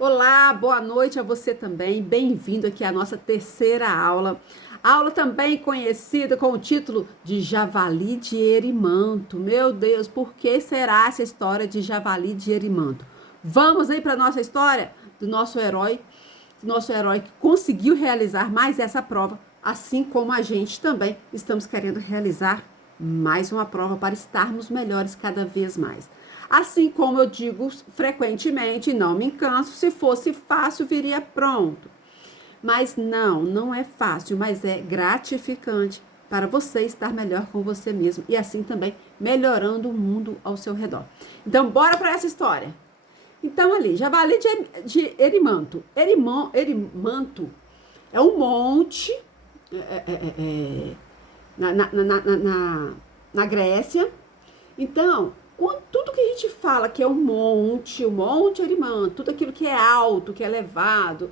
Olá, boa noite a você também. Bem-vindo aqui à nossa terceira aula. Aula também conhecida com o título de Javali de Erimanto. Meu Deus, por que será essa história de Javali de Erimanto? Vamos aí para nossa história do nosso herói que conseguiu realizar mais essa prova, assim como a gente também estamos querendo realizar mais uma prova para estarmos melhores cada vez mais. Assim como eu digo frequentemente, não me canso, se fosse fácil, viria pronto. Mas não é fácil, mas é gratificante para você estar melhor com você mesmo e assim também melhorando o mundo ao seu redor. Então, bora para essa história. Então, ali, Javali de Erimanto. Erimanto é um monte na Grécia. Então, tudo que a gente fala que é um monte, o Monte Erimanto, tudo aquilo que é alto, que é elevado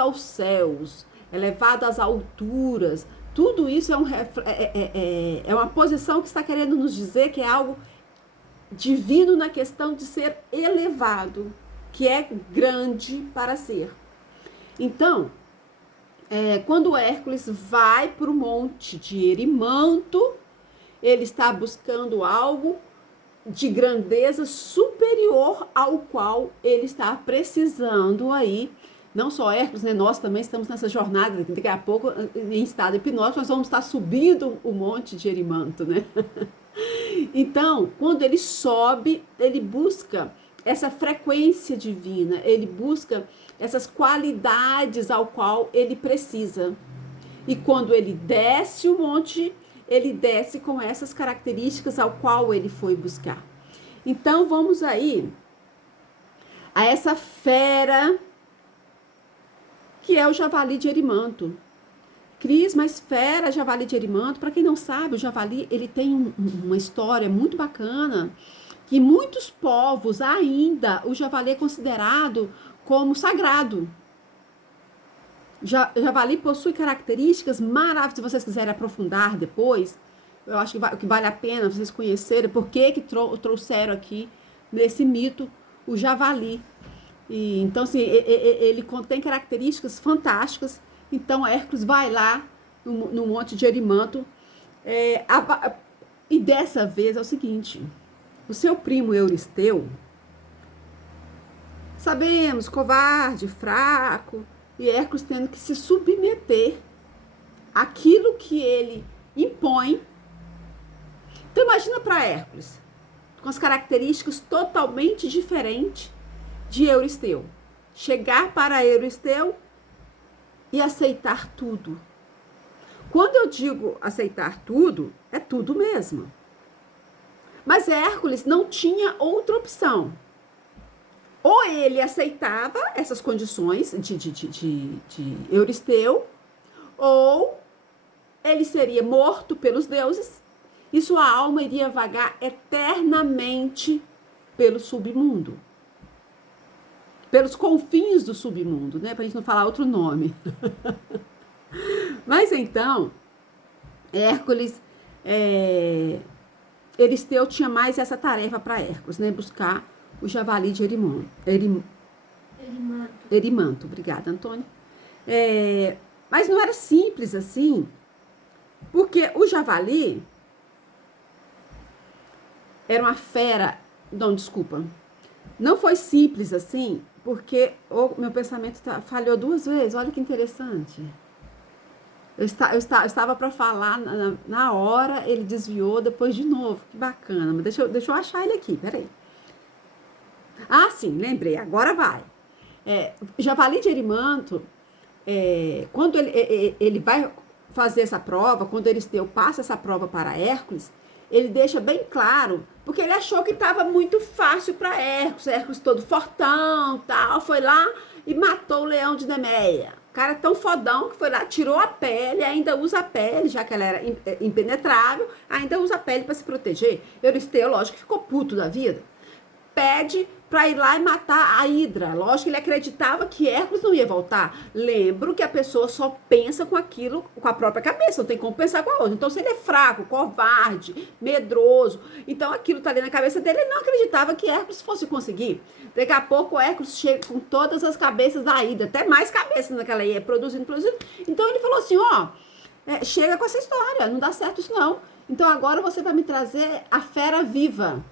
aos céus, elevado às alturas, tudo isso é uma posição que está querendo nos dizer que é algo divino na questão de ser elevado, que é grande para ser. Então, quando Hércules vai para o monte de Erimanto, ele está buscando algo de grandeza superior ao qual ele está precisando aí. Não só Hércules, né? Nós também estamos nessa jornada, daqui a pouco, em estado hipnótico, nós vamos estar subindo o monte de Erimanto, né? Então, quando ele sobe, ele busca essa frequência divina, ele busca essas qualidades ao qual ele precisa. E quando ele desce o monte, ele desce com essas características ao qual ele foi buscar. Então, vamos aí a essa fera que é o javali de Erimanto. Cris, mas fera, javali de Erimanto, para quem não sabe, o javali ele tem uma história muito bacana, que muitos povos ainda, o javali é considerado como sagrado. Javali possui características maravilhosas, se vocês quiserem aprofundar depois, eu acho que vale a pena vocês conhecerem por que trouxeram aqui, nesse mito, o javali. E, então, assim, ele contém características fantásticas. Então, Hércules vai lá no Monte de Erimanto. E dessa vez é o seguinte: o seu primo Euristeu, sabemos, covarde, fraco, e Hércules tendo que se submeter àquilo que ele impõe. Então, imagina para Hércules, com as características totalmente diferentes de Euristeu. Chegar para Euristeu e aceitar tudo. Quando eu digo aceitar tudo, é tudo mesmo. Mas Hércules não tinha outra opção. Ou ele aceitava essas condições de Euristeu, ou ele seria morto pelos deuses e sua alma iria vagar eternamente pelo submundo. Pelos confins do submundo, né? Pra gente não falar outro nome. Mas então, Hércules, Euristeu tinha mais essa tarefa para Hércules, né? Buscar o javali de Erimanto. Obrigada, Antônio. Mas não era simples assim, porque o javali era uma fera. Não, desculpa. Não foi simples assim, porque meu pensamento falhou 2 vezes. Olha que interessante. Eu estava para falar na hora, ele desviou, depois de novo. Que bacana. Mas deixa eu achar ele aqui, peraí. Ah, sim, lembrei. Agora vai. Javali de Erimanto, quando ele vai fazer essa prova, quando Euristeu passa essa prova para Hércules, ele deixa bem claro, porque ele achou que estava muito fácil para Hércules todo fortão, tal, foi lá e matou o leão de Nemeia. O cara tão fodão que foi lá, tirou a pele, ainda usa a pele, já que ela era impenetrável, ainda usa a pele para se proteger. Euristeu, lógico, ficou puto da vida. Pede para ir lá e matar a Hidra. Lógico que ele acreditava que Hércules não ia voltar. Lembro que a pessoa só pensa com aquilo, com a própria cabeça, não tem como pensar com a outra. Então, se ele é fraco, covarde, medroso, então aquilo tá ali na cabeça dele, ele não acreditava que Hércules fosse conseguir. Daqui a pouco o Hércules chega com todas as cabeças da Hidra, até mais cabeças naquela ia produzindo. Então ele falou assim, ó, chega com essa história, não dá certo isso não. Então agora você vai me trazer a fera viva.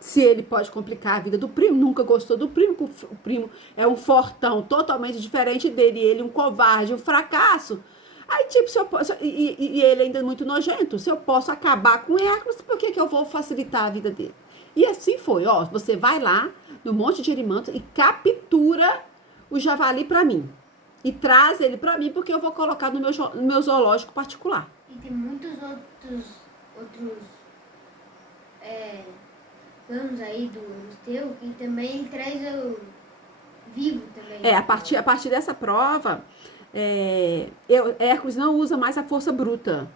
Se ele pode complicar a vida do primo, nunca gostou do primo, o primo é um fortão totalmente diferente dele, ele um covarde, um fracasso. Aí, tipo, se eu posso, e ele ainda é muito nojento, se eu posso acabar com Hércules, por que eu vou facilitar a vida dele? E assim foi, ó, você vai lá no Monte de Erimanto e captura o javali pra mim. E traz ele pra mim, porque eu vou colocar no meu zoológico particular. E tem muitos outros planos aí do Euristeu, que também traz o vivo também. A partir dessa prova, Hércules não usa mais a força bruta.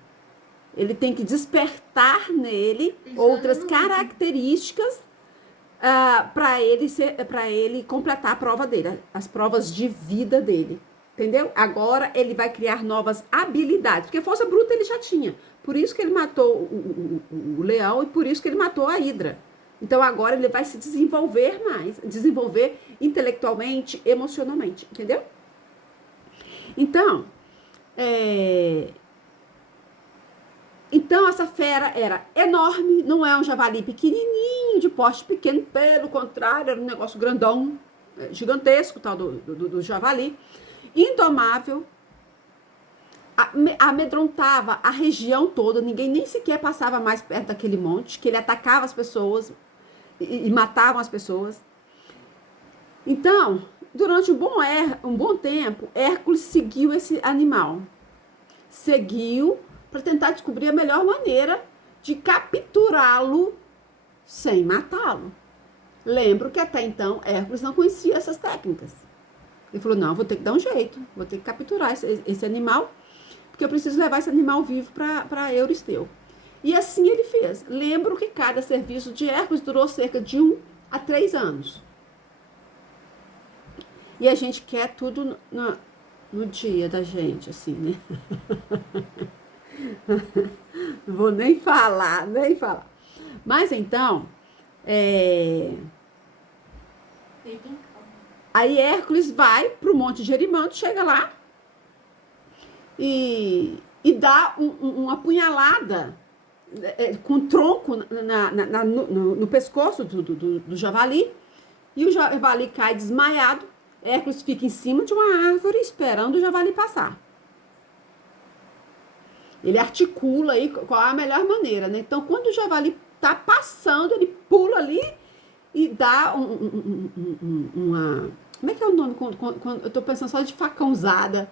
Ele tem que despertar nele outras características para ele completar a prova dele, as provas de vida dele. Entendeu? Agora ele vai criar novas habilidades, porque força bruta ele já tinha. Por isso que ele matou o leão e por isso que ele matou a Hidra. Então agora ele vai se desenvolver mais, desenvolver intelectualmente, emocionalmente, entendeu? Então, essa fera era enorme, não é um javali pequenininho, de porte pequeno, pelo contrário, era um negócio grandão, gigantesco, tal do javali, indomável, amedrontava a região toda, ninguém nem sequer passava mais perto daquele monte, que ele atacava as pessoas e matavam as pessoas. Então, durante um bom tempo, Hércules seguiu esse animal. Seguiu para tentar descobrir a melhor maneira de capturá-lo sem matá-lo. Lembro que até então Hércules não conhecia essas técnicas. Ele falou, não, vou ter que dar um jeito, vou ter que capturar esse animal, porque eu preciso levar esse animal vivo para Euristeu. E assim ele fez. Lembro que cada serviço de Hércules durou cerca de 1 a 3 anos. E a gente quer tudo no dia da gente, assim, né? Não vou nem falar. Mas então, aí Hércules vai pro Monte de Erimanto, chega lá e dá uma punhalada com o tronco no pescoço do javali, e o javali cai desmaiado. Hércules fica em cima de uma árvore esperando o javali passar. Ele articula aí qual é a melhor maneira, né? Então, quando o javali tá passando, ele pula ali e dá uma... Como é que é o nome? Quando eu tô pensando só de facãozada.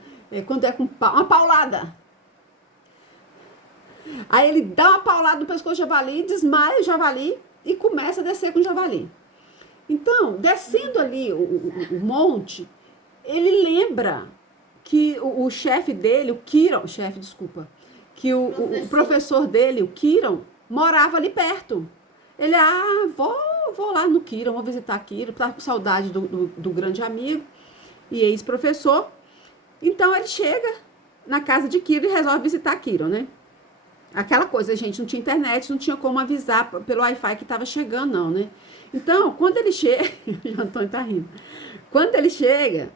Quando é com uma paulada. Aí ele dá uma paulada no pescoço do javali, desmaia o javali e começa a descer com o javali. Então, descendo ali o monte, ele lembra que o chefe dele, o professor dele, o Quiron, morava ali perto. Ele, vou lá no Quiron, vou visitar Quiron, tá com saudade do grande amigo e ex-professor. Então ele chega na casa de Quiron e resolve visitar Quiron, né? Aquela coisa, gente, não tinha internet, não tinha como avisar pelo Wi-Fi que estava chegando, não, né? Então, quando ele chega... o Antônio tá rindo. Quando ele chega,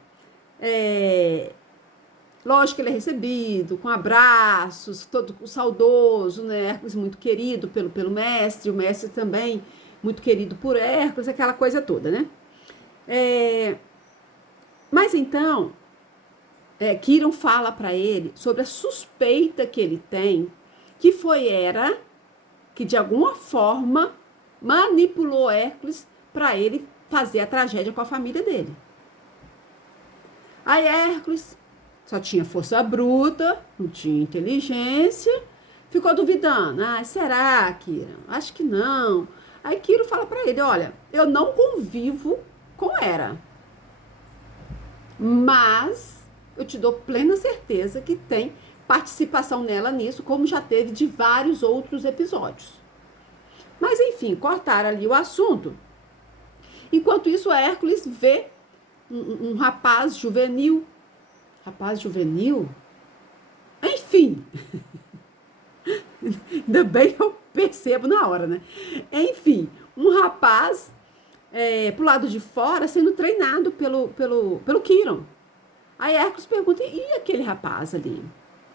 lógico que ele é recebido com abraços, todo saudoso, né? Hércules muito querido pelo mestre, o mestre também muito querido por Hércules, aquela coisa toda, né? Mas então, Quiron fala para ele sobre a suspeita que ele tem, que foi Hera, que de alguma forma manipulou Hércules para ele fazer a tragédia com a família dele. Aí Hércules só tinha força bruta, não tinha inteligência, ficou duvidando. Será, Quiron? Acho que não. Aí Quiron fala para ele, olha, eu não convivo com Hera, mas eu te dou plena certeza que tem participação nela nisso, como já teve de vários outros episódios. Mas enfim, cortaram ali o assunto. Enquanto isso, Hércules vê um rapaz juvenil. Rapaz juvenil? Enfim, ainda bem que eu percebo na hora, né? Enfim, um rapaz pro lado de fora sendo treinado pelo Quiron. Aí Hércules pergunta, e aquele rapaz ali?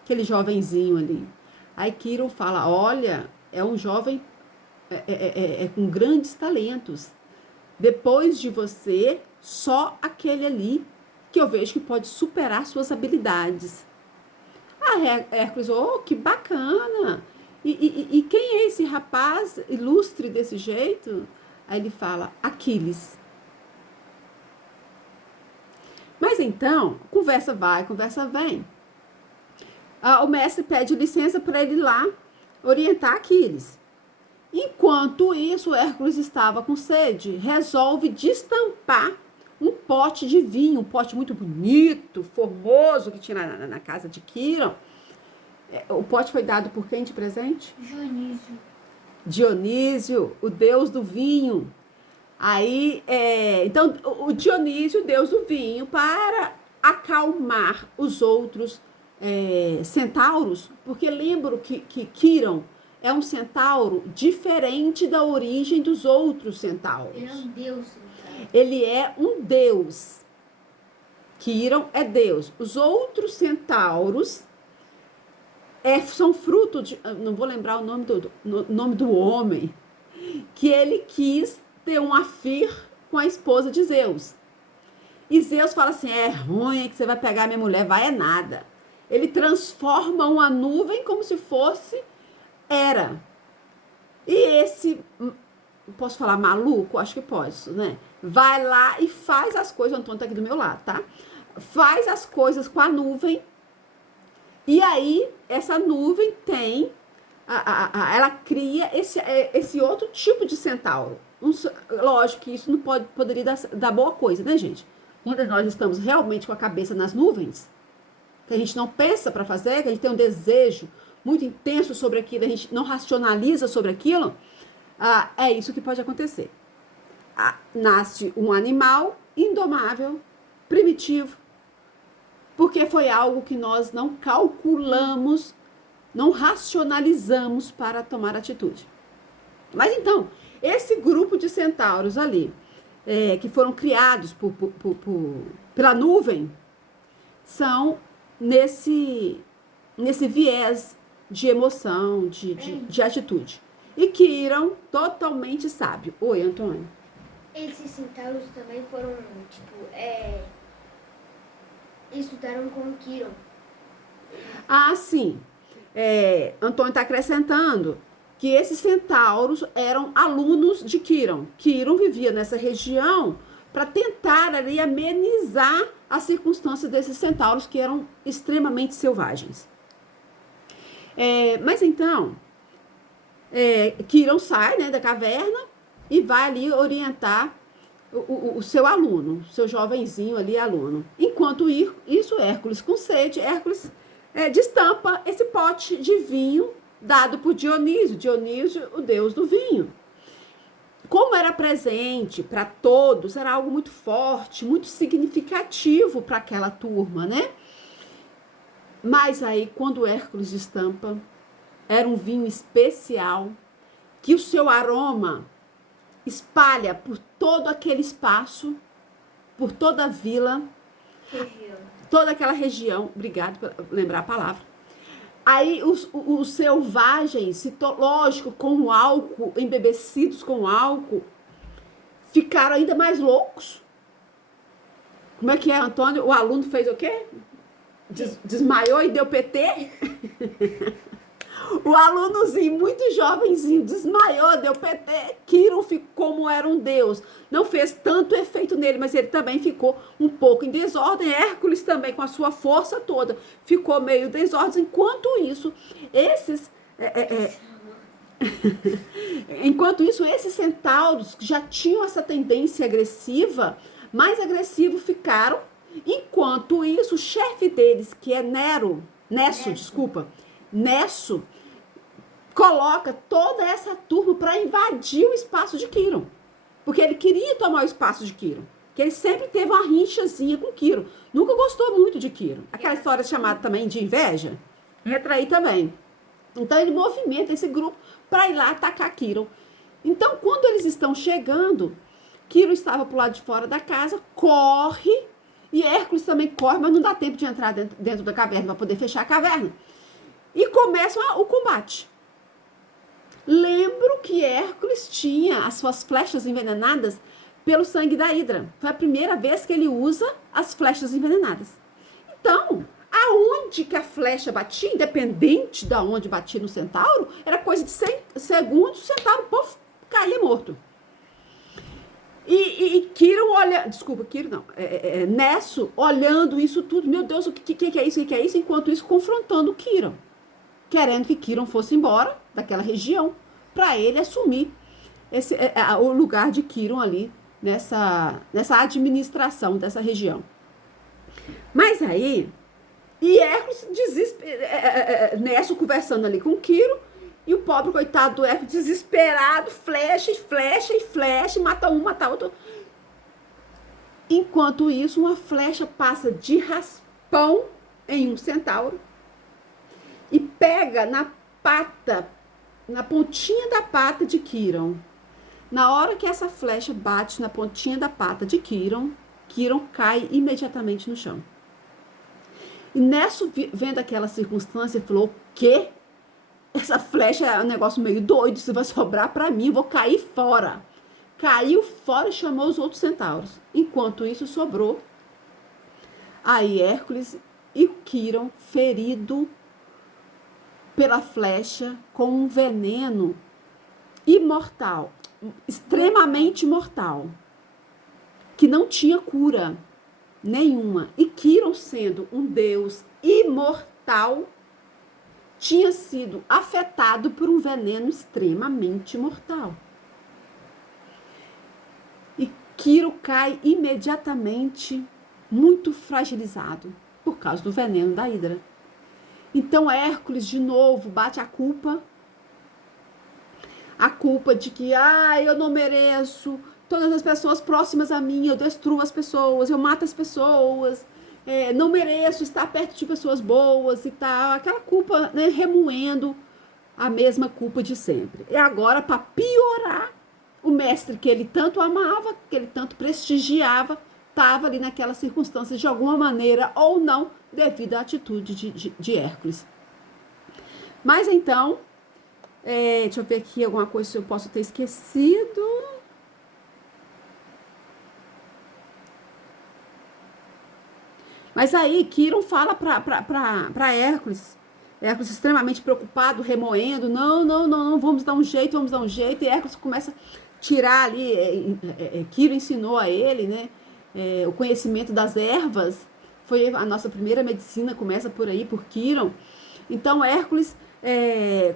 Aquele jovenzinho ali? Aí Quiron fala, olha, é um jovem com grandes talentos. Depois de você, só aquele ali que eu vejo que pode superar suas habilidades. Ah, Hércules, oh, que bacana! E quem é esse rapaz ilustre desse jeito? Aí ele fala, Aquiles. Mas então, conversa vai, conversa vem. O mestre pede licença para ele ir lá orientar Aquiles. Enquanto isso, Hércules estava com sede, resolve destampar um pote de vinho, um pote muito bonito, formoso, que tinha na casa de Quiron. O pote foi dado por quem de presente? Dionísio. Dionísio, o deus do vinho. Aí, então, o Dionísio, deus do vinho, para acalmar os outros centauros, porque lembro que Quiron é um centauro diferente da origem dos outros centauros. Ele é um deus centauro. Ele é um deus. Quiron é deus. Os outros centauros são fruto de... Não vou lembrar o nome do homem. Que ele quis ter um afir com a esposa de Zeus. E Zeus fala assim, é ruim que você vai pegar minha mulher, vai é nada. Ele transforma uma nuvem como se fosse Hera. E esse, posso falar maluco? Acho que pode, né? Vai lá e faz as coisas, o Antônio tá aqui do meu lado, tá? Faz as coisas com a nuvem. E aí, essa nuvem tem, ela cria esse outro tipo de centauro. Lógico que isso não poderia dar boa coisa, né, gente? Quando nós estamos realmente com a cabeça nas nuvens, que a gente não pensa para fazer, que a gente tem um desejo muito intenso sobre aquilo, a gente não racionaliza sobre aquilo, é isso que pode acontecer. Nasce um animal indomável, primitivo, porque foi algo que nós não calculamos, não racionalizamos para tomar atitude. Mas então, esse grupo de centauros ali, que foram criados pela nuvem, são nesse viés de emoção, de atitude. E Quiron, totalmente sábio. Oi, Antônio. Esses centauros também foram, estudaram com Quiron. Ah, sim. Antônio está acrescentando que esses centauros eram alunos de Quiron. Quiron vivia nessa região para tentar ali amenizar as circunstâncias desses centauros que eram extremamente selvagens. Mas então, Quiron sai, né, da caverna e vai ali orientar o seu aluno, seu jovenzinho ali, aluno. Enquanto isso, Hércules com sede, Hércules destampa esse pote de vinho dado por Dionísio. Dionísio, o deus do vinho. Como era presente para todos, era algo muito forte, muito significativo para aquela turma, né? Mas aí, quando Hércules destampa, era um vinho especial, que o seu aroma espalha por todo aquele espaço, por toda a vila, toda aquela região. Obrigado por lembrar a palavra. Aí os selvagens, lógico, com o álcool, embebecidos com álcool, ficaram ainda mais loucos. Como é que é, Antônio? O aluno fez o quê? Desmaiou e deu PT? O alunozinho, muito jovenzinho, desmaiou, deu PT. Quiron ficou como era um deus. Não fez tanto efeito nele, mas ele também ficou um pouco em desordem. Hércules também, com a sua força toda, ficou meio em desordem. Enquanto isso, esses centauros que já tinham essa tendência agressiva, mais agressivo ficaram. Enquanto isso, o chefe deles, que é Nesso, coloca toda essa turma para invadir o espaço de Quiron. Porque ele queria tomar o espaço de Quiron. Que ele sempre teve uma rinchazinha com Quiron. Nunca gostou muito de Quiron. Aquela história chamada também de inveja, entra aí também. Então ele movimenta esse grupo para ir lá atacar Quiron. Então quando eles estão chegando, Quiron estava pro lado de fora da casa, corre, e Hércules também corre, mas não dá tempo de entrar dentro da caverna para poder fechar a caverna. E começa o combate. Lembro que Hércules tinha as suas flechas envenenadas pelo sangue da Hidra. Foi a primeira vez que ele usa as flechas envenenadas. Então, aonde que a flecha batia, independente de onde batia no centauro, era coisa de 100 segundos, o centauro caía morto. E Quiron olha, desculpa, Quiron não, Nesso olhando isso tudo, meu Deus, o que é isso, o que é isso? Enquanto isso, confrontando Quiron, querendo que Quiron fosse embora daquela região, para ele assumir o lugar de Quiron ali, nessa administração dessa região. Mas aí, e Hércules Nesso conversando ali com Quiron, e o pobre coitado do Hércules desesperado, flecha, mata um, mata outro. Enquanto isso, uma flecha passa de raspão em um centauro e pega na pontinha da pata de Quiron. Na hora que essa flecha bate na pontinha da pata de Quiron, Quiron cai imediatamente no chão. E Nesso, vendo aquela circunstância, falou: o quê? Essa flecha é um negócio meio doido, isso vai sobrar para mim, vou cair fora. Caiu fora e chamou os outros centauros. Enquanto isso, sobrou aí Hércules e Quiron, ferido pela flecha com um veneno imortal, extremamente mortal, que não tinha cura nenhuma. E Quiron, sendo um deus imortal, tinha sido afetado por um veneno extremamente mortal. E Quiron cai imediatamente muito fragilizado por causa do veneno da Hidra. Então Hércules de novo bate a culpa de que eu não mereço, todas as pessoas próximas a mim, eu destruo as pessoas, eu mato as pessoas, não mereço estar perto de pessoas boas e tal, aquela culpa, né, remoendo a mesma culpa de sempre. E agora, para piorar, o mestre que ele tanto amava, que ele tanto prestigiava, estava ali naquela circunstância de alguma maneira ou não, devido à atitude de Hércules. Mas então, deixa eu ver aqui alguma coisa que eu posso ter esquecido. Mas aí, Quiron fala para Hércules, Hércules extremamente preocupado, remoendo, não, vamos dar um jeito, e Hércules começa a tirar ali, Quiron ensinou a ele, né, o conhecimento das ervas, foi a nossa primeira medicina, começa por aí, por Quiron. Então, Hércules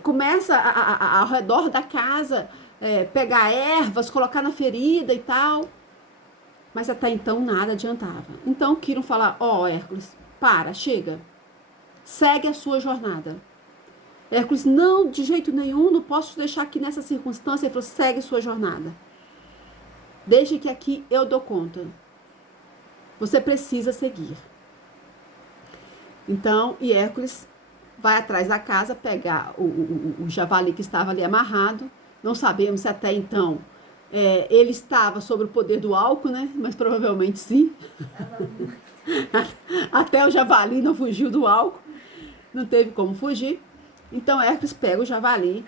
começa ao redor da casa, pegar ervas, colocar na ferida e tal, mas até então nada adiantava. Então Quiron fala: Hércules, chega, segue a sua jornada. Hércules: não, de jeito nenhum, não posso te deixar aqui nessa circunstância. Ele falou: segue a sua jornada, deixe que aqui eu dou conta, você precisa seguir. Então, e Hércules vai atrás da casa pegar o javali que estava ali amarrado. Não sabemos se até então ele estava sob o poder do álcool, né? Mas provavelmente sim. Até o javali não fugiu do álcool. Não teve como fugir. Então Hércules pega o javali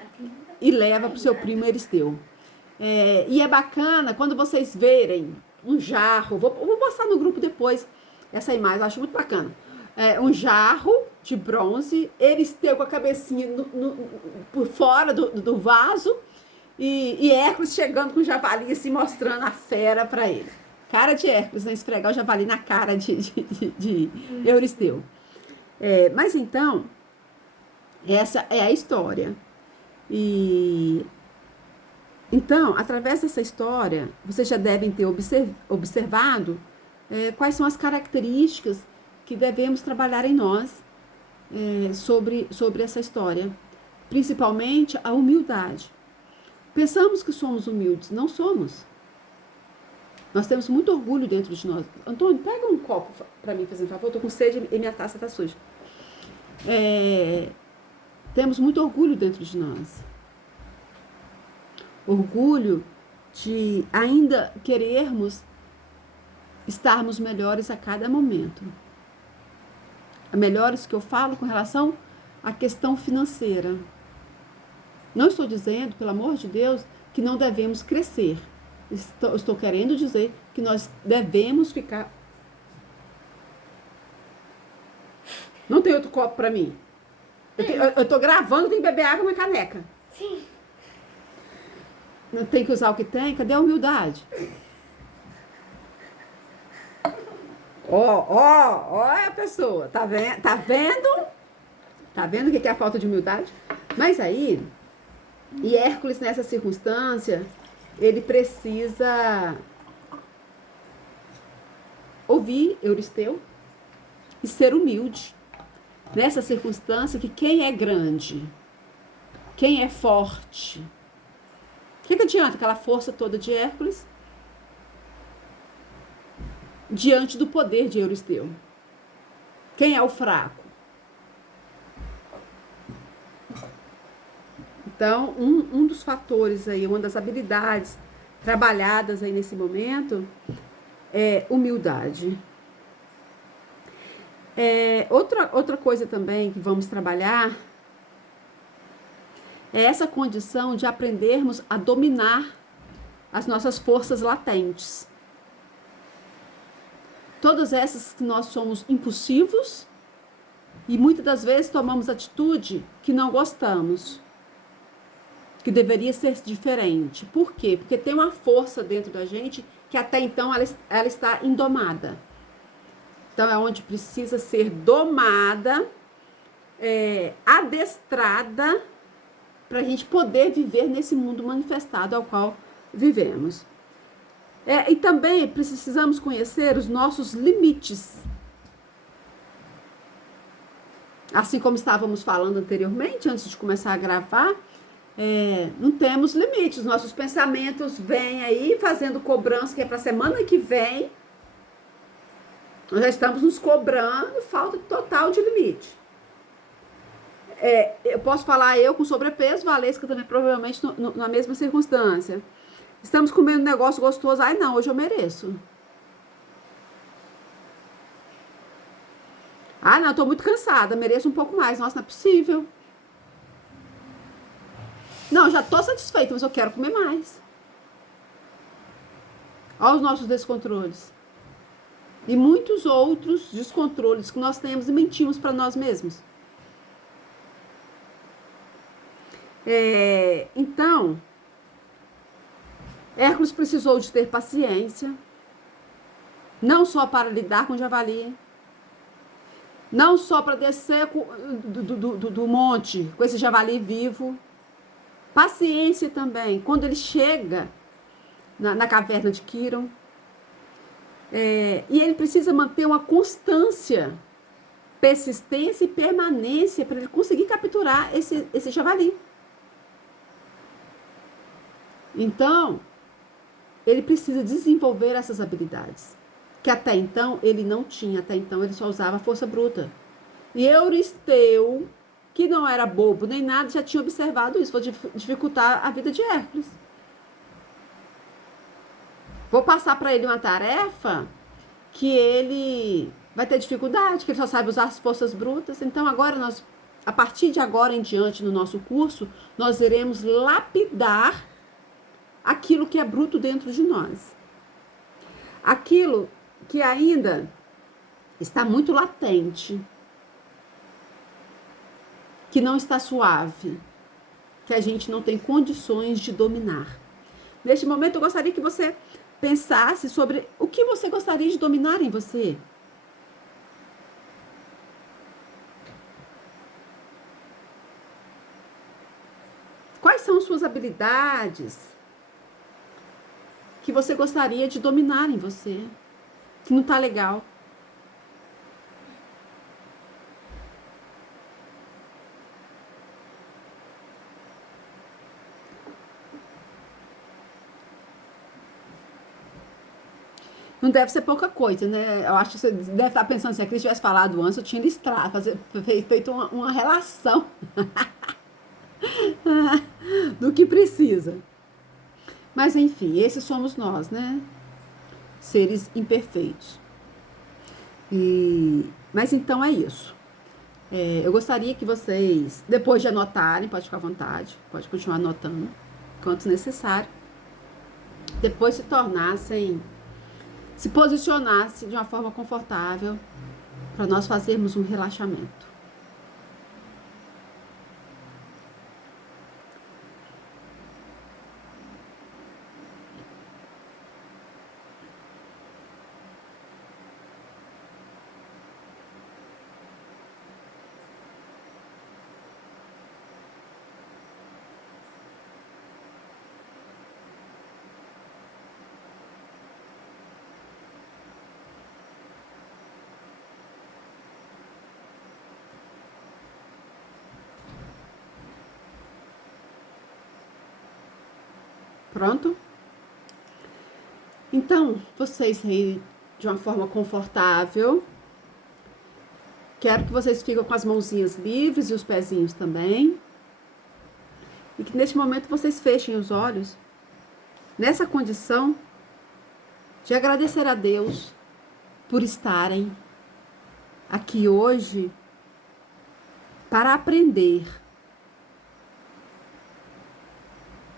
e leva para o seu primo Euristeu. E é bacana quando vocês verem um jarro. Vou postar no grupo depois essa imagem, eu acho muito bacana. Um jarro de bronze, Euristeu com a cabecinha por fora do vaso. E Hércules chegando com o javali, assim, mostrando a fera para ele. Cara de Hércules, né? Esfregar o javali na cara de Euristeu. Mas então, essa é a história. E então, através dessa história, vocês já devem ter observado quais são as características que devemos trabalhar em nós sobre essa história. principalmente a humildade. Pensamos que somos humildes, não somos. Nós temos muito orgulho dentro de nós. Antônio, pega um copo para mim, fazendo favor, eu tô com sede e minha taça tá suja. Temos muito orgulho dentro de nós. Orgulho de ainda querermos estarmos melhores a cada momento. Melhores que eu falo com relação à questão financeira. Não estou dizendo, pelo amor de Deus, que não devemos crescer. Estou querendo dizer que nós devemos ficar... Não tem outro copo para mim? Eu tô gravando, tem que beber água na caneca. Sim. Não tem que usar o que tem? Cadê a humildade? Ó a pessoa. Tá vendo? Tá vendo o que é a falta de humildade? Mas aí, e Hércules nessa circunstância, ele precisa ouvir Euristeu e ser humilde. Nessa circunstância que quem é grande, quem é forte, o que adianta aquela força toda de Hércules diante do poder de Euristeu? Quem é o fraco? Então, um dos fatores aí, uma das habilidades trabalhadas aí nesse momento é humildade. Outra coisa também que vamos trabalhar é essa condição de aprendermos a dominar as nossas forças latentes. Todas essas que nós somos impulsivos e muitas das vezes tomamos atitude que não gostamos, que deveria ser diferente. Por quê? Porque tem uma força dentro da gente que até então ela está indomada. Então, é onde precisa ser domada, adestrada, para a gente poder viver nesse mundo manifestado ao qual vivemos. E também precisamos conhecer os nossos limites. Assim como estávamos falando anteriormente, antes de começar a gravar, não temos limites. Nossos pensamentos vêm aí fazendo cobrança, que é para a semana que vem. Nós já estamos nos cobrando falta total de limite. Eu posso falar eu com sobrepeso, Valesca também provavelmente na mesma circunstância. Estamos comendo um negócio gostoso. Ai não, hoje eu mereço. Ah não, eu tô muito cansada, mereço um pouco mais. Nossa, não é possível. Não, já tô satisfeita, mas eu quero comer mais. Olha os nossos descontroles. E muitos outros descontroles que nós temos e mentimos para nós mesmos. Então, Hércules precisou de ter paciência, não só para lidar com o javali, não só para descer do monte com esse javali vivo, paciência também, quando ele chega na caverna de Quiron, e ele precisa manter uma constância, persistência e permanência para ele conseguir capturar esse javali. Então, ele precisa desenvolver essas habilidades, que até então ele não tinha, até então ele só usava força bruta. E Euristeu, que não era bobo nem nada, já tinha observado isso, vou dificultar a vida de Hércules. Vou passar para ele uma tarefa que ele vai ter dificuldade, que ele só sabe usar as forças brutas. Então, agora a partir de agora em diante no nosso curso, nós iremos lapidar aquilo que é bruto dentro de nós. Aquilo que ainda está muito latente, que não está suave, que a gente não tem condições de dominar. Neste momento, eu gostaria que você pensasse sobre o que você gostaria de dominar em você. Quais são suas habilidades que você gostaria de dominar em você, que não tá legal? Não deve ser pouca coisa, né? Eu acho que você deve estar pensando assim, se a Cris tivesse falado antes, eu tinha listrado, feito uma relação do que precisa. Mas enfim, esses somos nós, né? Seres imperfeitos. Mas então é isso. Eu gostaria que vocês, depois de anotarem, pode ficar à vontade, pode continuar anotando, quanto necessário, depois se posicionassem de uma forma confortável para nós fazermos um relaxamento. Pronto? Então, vocês aí de uma forma confortável. Quero que vocês fiquem com as mãozinhas livres e os pezinhos também. E que neste momento vocês fechem os olhos. Nessa condição de agradecer a Deus por estarem aqui hoje para aprender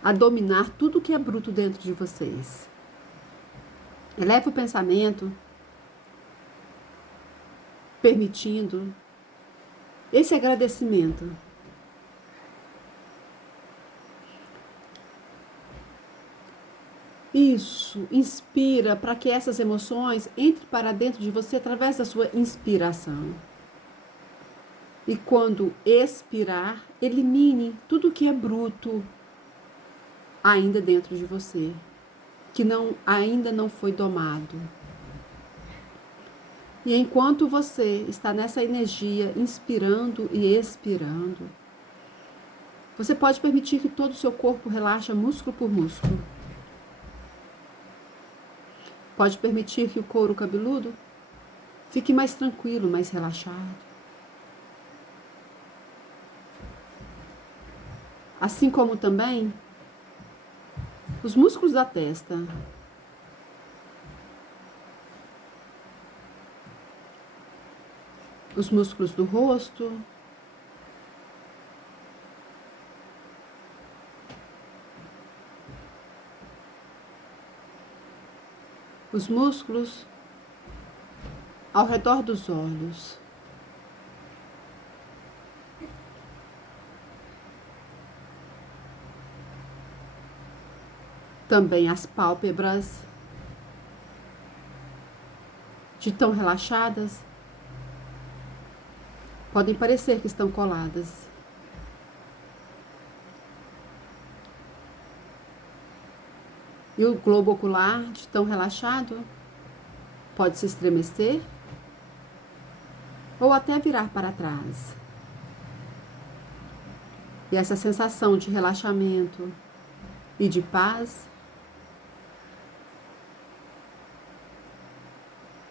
a dominar tudo que é bruto dentro de vocês. Eleve o pensamento, permitindo esse agradecimento. Isso, inspira para que essas emoções entrem para dentro de você através da sua inspiração. E quando expirar, elimine tudo que é bruto ainda dentro de você, que ainda não foi domado. E enquanto você está nessa energia, inspirando e expirando, você pode permitir que todo o seu corpo relaxe músculo por músculo. Pode permitir que o couro cabeludo fique mais tranquilo, mais relaxado. Assim como também os músculos da testa. Os músculos do rosto. Os músculos ao redor dos olhos. Também as pálpebras, de tão relaxadas, podem parecer que estão coladas. E o globo ocular, de tão relaxado, pode se estremecer ou até virar para trás. E essa sensação de relaxamento e de paz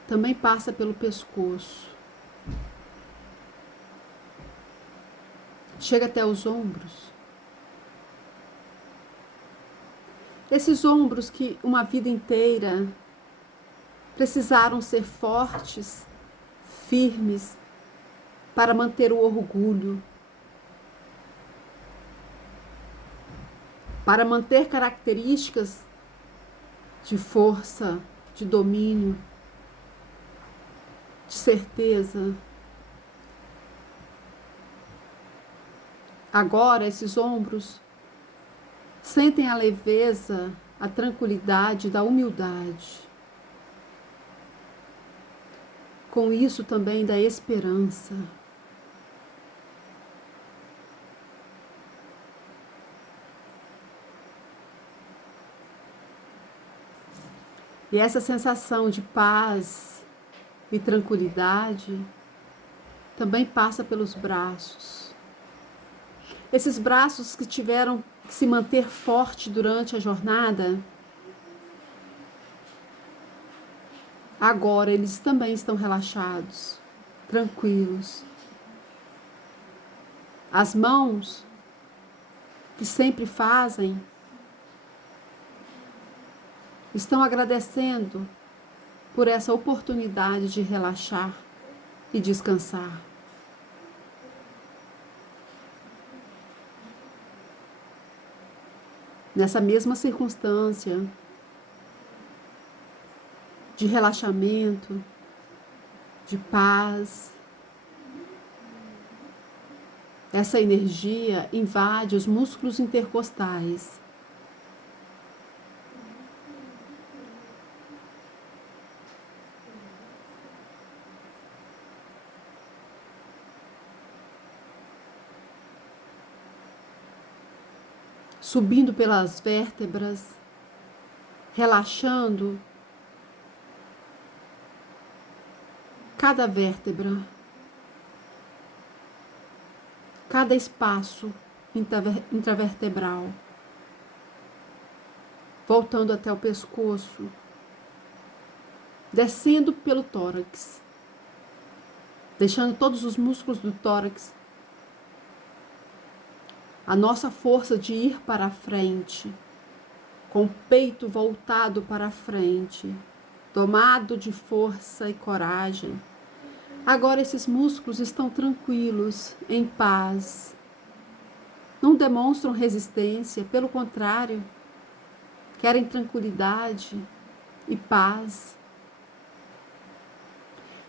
também passa pelo pescoço. Chega até os ombros. Esses ombros que uma vida inteira precisaram ser fortes, firmes, para manter o orgulho, para manter características de força, de domínio, de certeza. Agora, esses ombros sentem a leveza, a tranquilidade da humildade. Com isso também da esperança. E essa sensação de paz e tranquilidade também passa pelos braços. Esses braços que tiveram que se manter forte durante a jornada, Agora eles também estão relaxados, tranquilos. As mãos que sempre fazem estão agradecendo por essa oportunidade de relaxar e descansar. Nessa mesma circunstância de relaxamento, de paz, essa energia invade os músculos intercostais. Subindo pelas vértebras, relaxando cada vértebra, cada espaço intravertebral, voltando até o pescoço, descendo pelo tórax, deixando todos os músculos do tórax, a nossa força de ir para a frente, com o peito voltado para a frente, tomado de força e coragem. Agora esses músculos estão tranquilos, em paz. Não demonstram resistência, pelo contrário, querem tranquilidade e paz.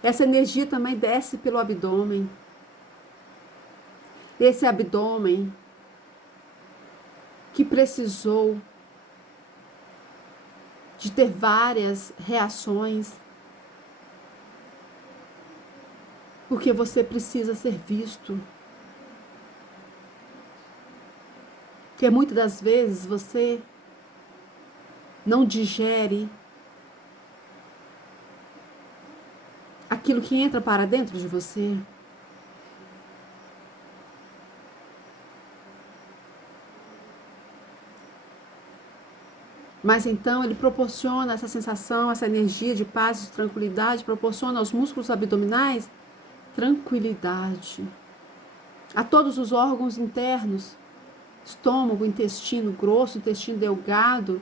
Essa energia também desce pelo abdômen. Esse abdômen que precisou de ter várias reações, porque você precisa ser visto. Porque muitas das vezes você não digere aquilo que entra para dentro de você. Mas então ele proporciona essa sensação, essa energia de paz e de tranquilidade, proporciona aos músculos abdominais tranquilidade. A todos os órgãos internos, estômago, intestino grosso, intestino delgado,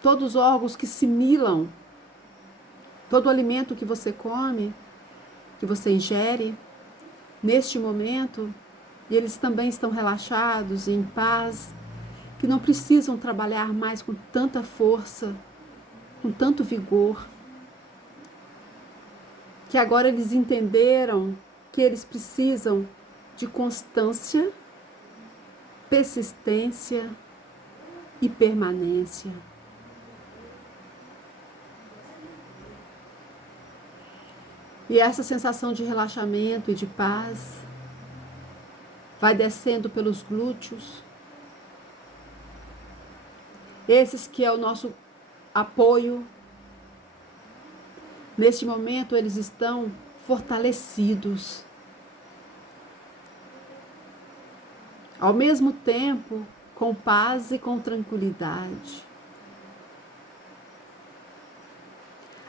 todos os órgãos que assimilam todo o alimento que você come, que você ingere, neste momento, eles também estão relaxados e em paz, que não precisam trabalhar mais com tanta força, com tanto vigor, que agora eles entenderam que eles precisam de constância, persistência e permanência. E essa sensação de relaxamento e de paz vai descendo pelos glúteos, esses que é o nosso apoio. Neste momento eles estão fortalecidos. Ao mesmo tempo, com paz e com tranquilidade.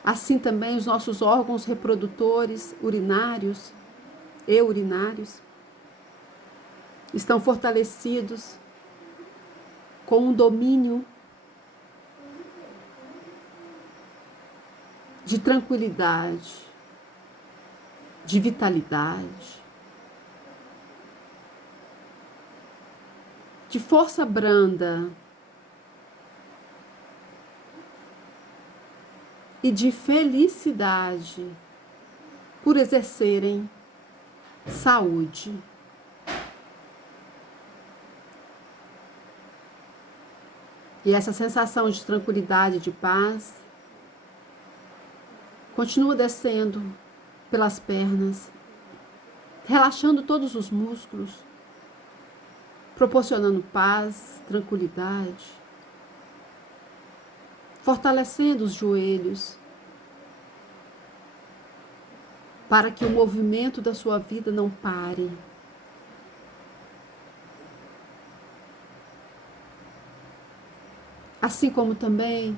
Assim também os nossos órgãos reprodutores, urinários e urinários, estão fortalecidos com um domínio de tranquilidade, de vitalidade, de força branda e de felicidade por exercerem saúde. E essa sensação de tranquilidade, de paz, continua descendo pelas pernas, relaxando todos os músculos, proporcionando paz, tranquilidade, fortalecendo os joelhos, para que o movimento da sua vida não pare. Assim como também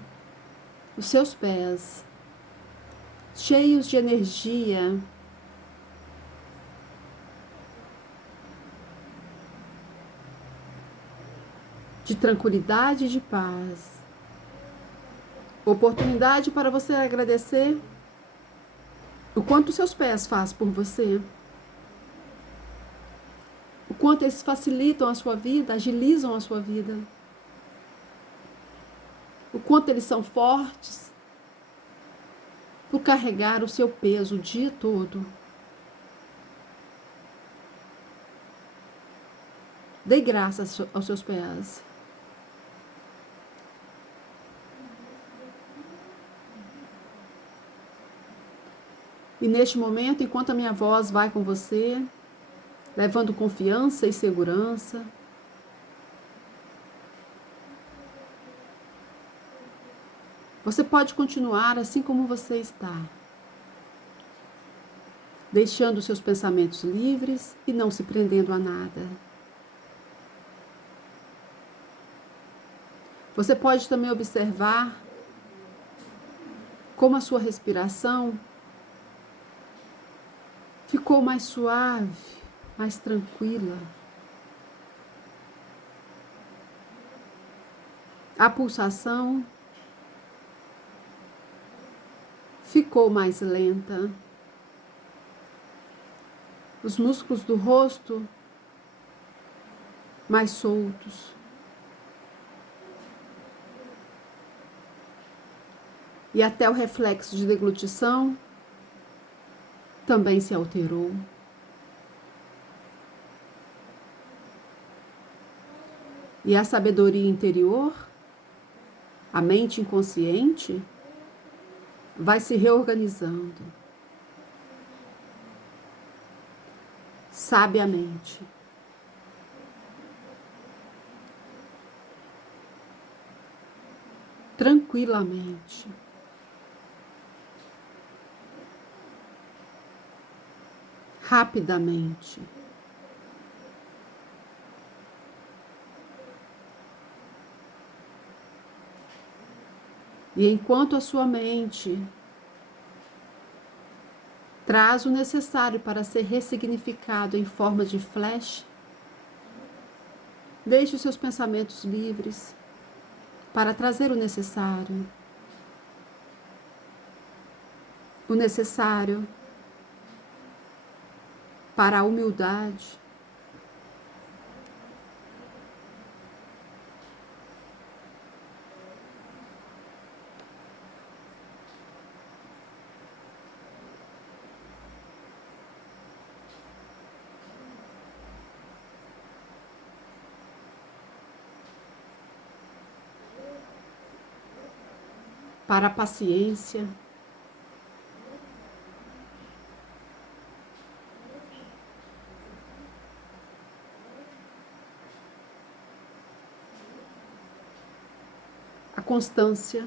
os seus pés, cheios de energia, de tranquilidade e de paz. Oportunidade para você agradecer o quanto seus pés fazem por você, o quanto eles facilitam a sua vida, agilizam a sua vida, o quanto eles são fortes por carregar o seu peso o dia todo. Dê graças aos seus pés. E neste momento, enquanto a minha voz vai com você, levando confiança e segurança, você pode continuar assim como você está, deixando seus pensamentos livres e não se prendendo a nada. Você pode também observar como a sua respiração ficou mais suave, mais tranquila. A pulsação ficou mais lenta. Os músculos do rosto mais soltos. E até o reflexo de deglutição também se alterou. E a sabedoria interior, a mente inconsciente, vai se reorganizando sabiamente. Tranquilamente. Rapidamente. E enquanto a sua mente traz o necessário para ser ressignificado em forma de flash, deixe os seus pensamentos livres para trazer o necessário. O necessário para a humildade. Para a paciência. A constância.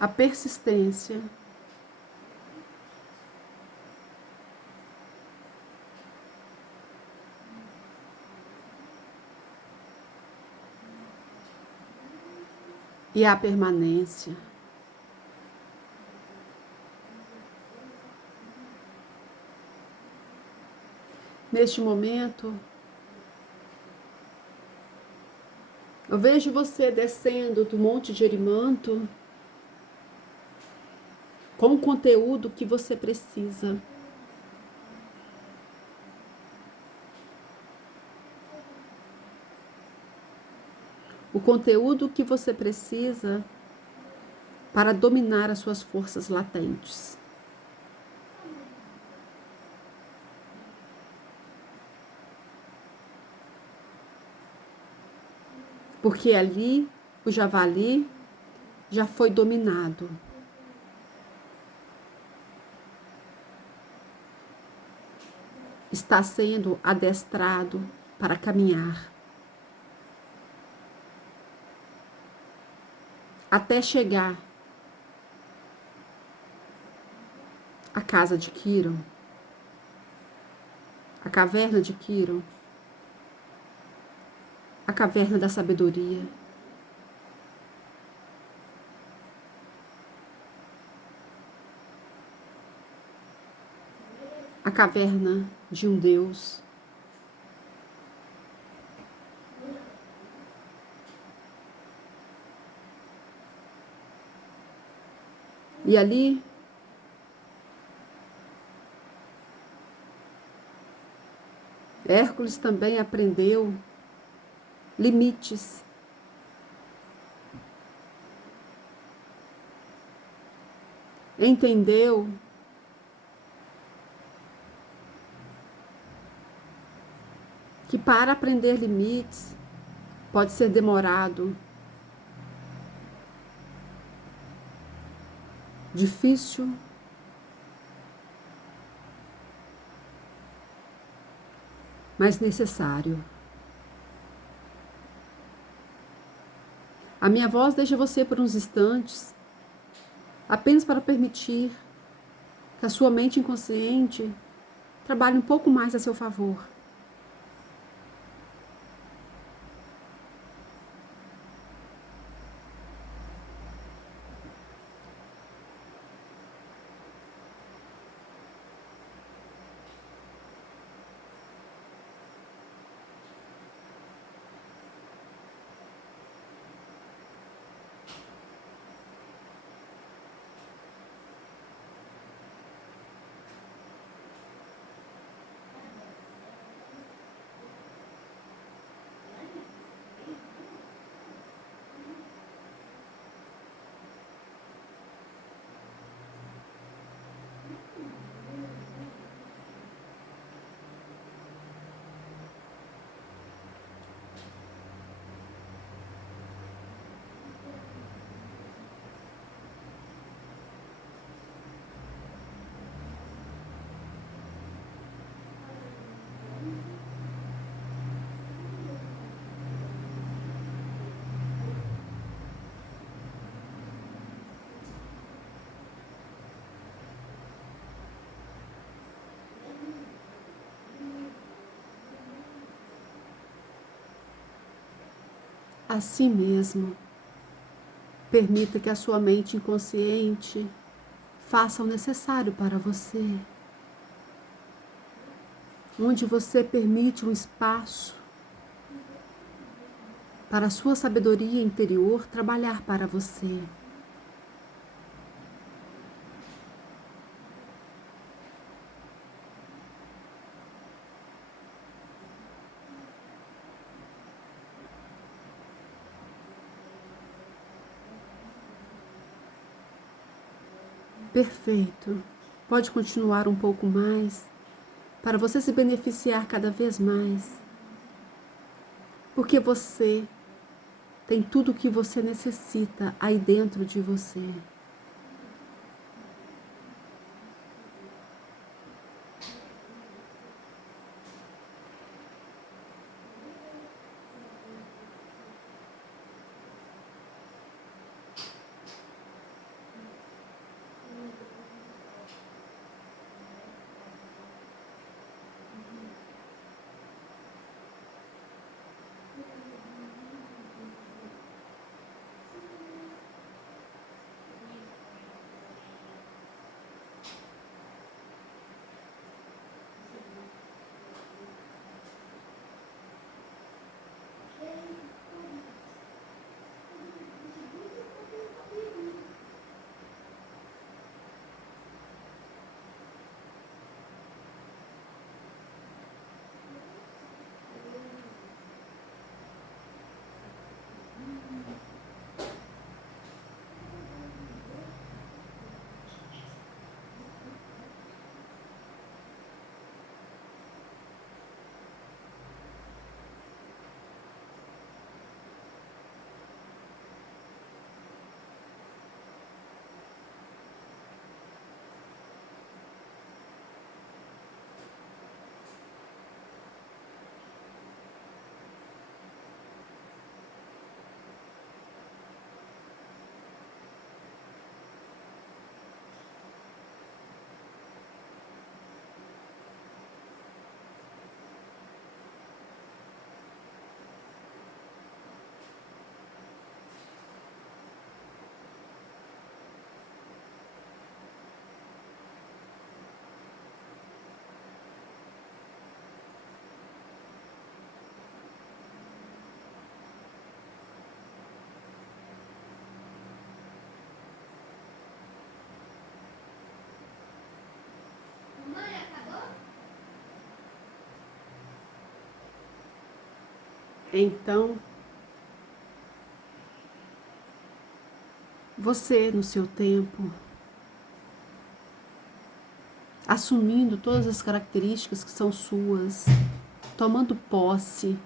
A persistência. E a permanência. Neste momento, eu vejo você descendo do Monte de Erimanto com o conteúdo que você precisa. O conteúdo que você precisa para dominar as suas forças latentes. Porque ali o javali já foi dominado. Está sendo adestrado para caminhar. Até chegar casa de Quiron, a caverna de Quiron, a caverna da sabedoria. A caverna de um Deus. E ali, Hércules também aprendeu limites. Entendeu que para aprender limites pode ser demorado, difícil, mas necessário. A minha voz deixa você por uns instantes, apenas para permitir que a sua mente inconsciente trabalhe um pouco mais a seu favor. Assim mesmo, permita que a sua mente inconsciente faça o necessário para você, onde você permite um espaço para a sua sabedoria interior trabalhar para você. Perfeito. Pode continuar um pouco mais para você se beneficiar cada vez mais. Porque você tem tudo o que você necessita aí dentro de você. Então, você, no seu tempo, assumindo todas as características que são suas, tomando posse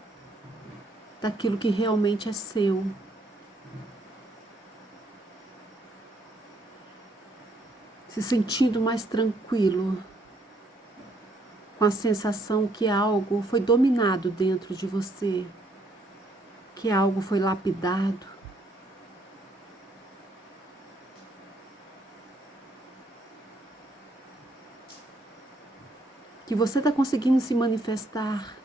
daquilo que realmente é seu. Se sentindo mais tranquilo, com a sensação que algo foi dominado dentro de você, que algo foi lapidado. Que você está conseguindo se manifestar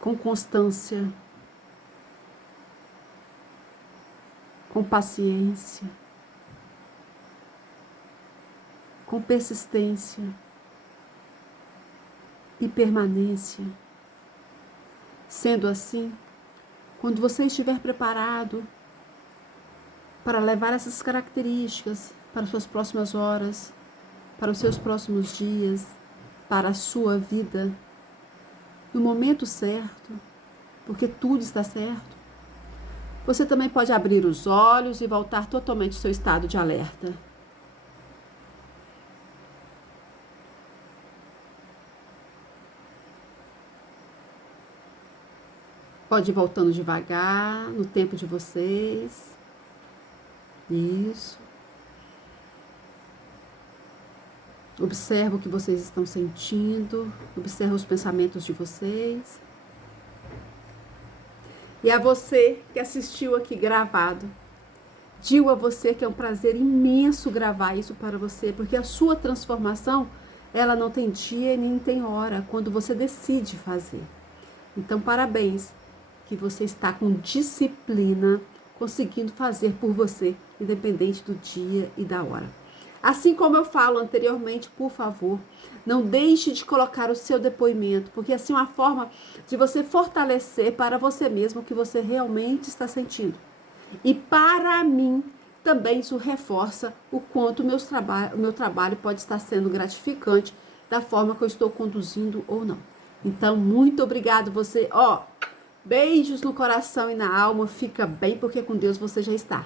com constância, com paciência, com persistência e permanência. Sendo assim, quando você estiver preparado para levar essas características para as suas próximas horas, para os seus próximos dias, para a sua vida, no momento certo, porque tudo está certo, você também pode abrir os olhos e voltar totalmente ao seu estado de alerta. Pode ir voltando devagar, no tempo de vocês. Isso. Observa o que vocês estão sentindo. Observa os pensamentos de vocês. E a você que assistiu aqui gravado, digo a você que é um prazer imenso gravar isso para você, porque a sua transformação, ela não tem dia nem tem hora, quando você decide fazer. Então, parabéns, que você está com disciplina, conseguindo fazer por você, independente do dia e da hora. Assim como eu falo anteriormente, por favor, não deixe de colocar o seu depoimento, porque assim é uma forma de você fortalecer para você mesmo o que você realmente está sentindo. E para mim, também isso reforça o quanto o meu trabalho pode estar sendo gratificante da forma que eu estou conduzindo ou não. Então, muito obrigado você. Beijos no coração e na alma. Fica bem, porque com Deus você já está.